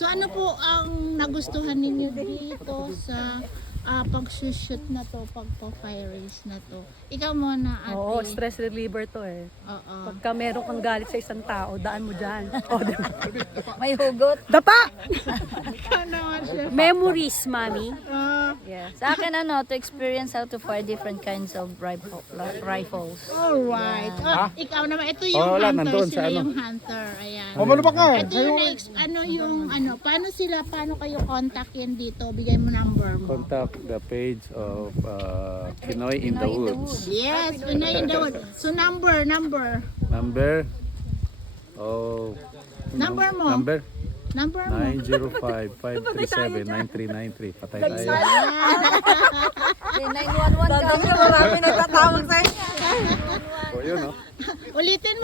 So ano po ang nagustuhan ninyo dito sa pag-shoot na to, pagpa-fire race na to? Ikaw muna, ate. Oo, stress reliever to eh. Oo. Pagka meron kang galit sa isang tao, daan mo dyan. O, diba? May hugot. Dapa! Ikaw naman siya. Memories, mami. Yeah. Sa akin to experience how to fire different kinds of rifles. Alright. Ikaw naman, ito yung wala, hunter, nandun sila sa ano. yung hunter. Ayan. Malubak ka. Ito yung paano kayo kontakin dito? Bigay mo number mo. Contact the page of Pinoy in the Woods. Yes, Pinoy in the Woods. So number. Number? Oh. Number mo. Number? Number mo. 905-537-9393. Patay tayo. 911 ka. Marami nagtatawag sa inyo. O yun o. Ulitin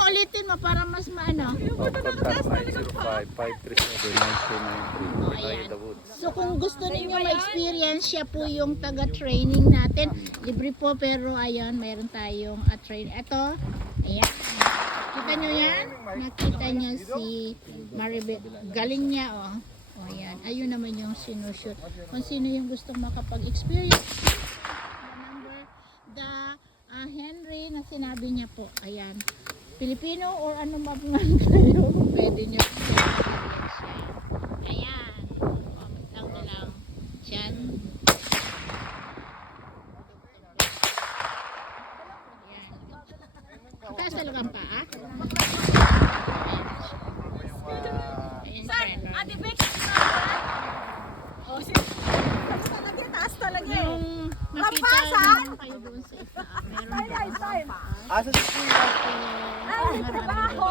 mo para mas maano. Contact 905-537-9393. Pinoy in the Woods. So kung gusto niyo ma-experience, siya po yung taga-training natin. Libre po pero ayan, mayroon tayong train. Ito, ayan. Kita nyo yan? Nakita niyo si Maribel. Galing niya, oh. O ayan. Ayun naman yung sinushoot. Kung sino yung gustong makapag-experience. The Henry na sinabi niya po. Ayan. Pilipino or ano man kayo, pwede niyo experience siya. Ayan. Comment lang na lang. Diyan. Ayan. Taas talagang paa. Ayan. Ayan. Ate Bex! Taas talaga eh. Yung makita naman kayo doon sa isa. Meron doon. Asa si Ay, trabaho!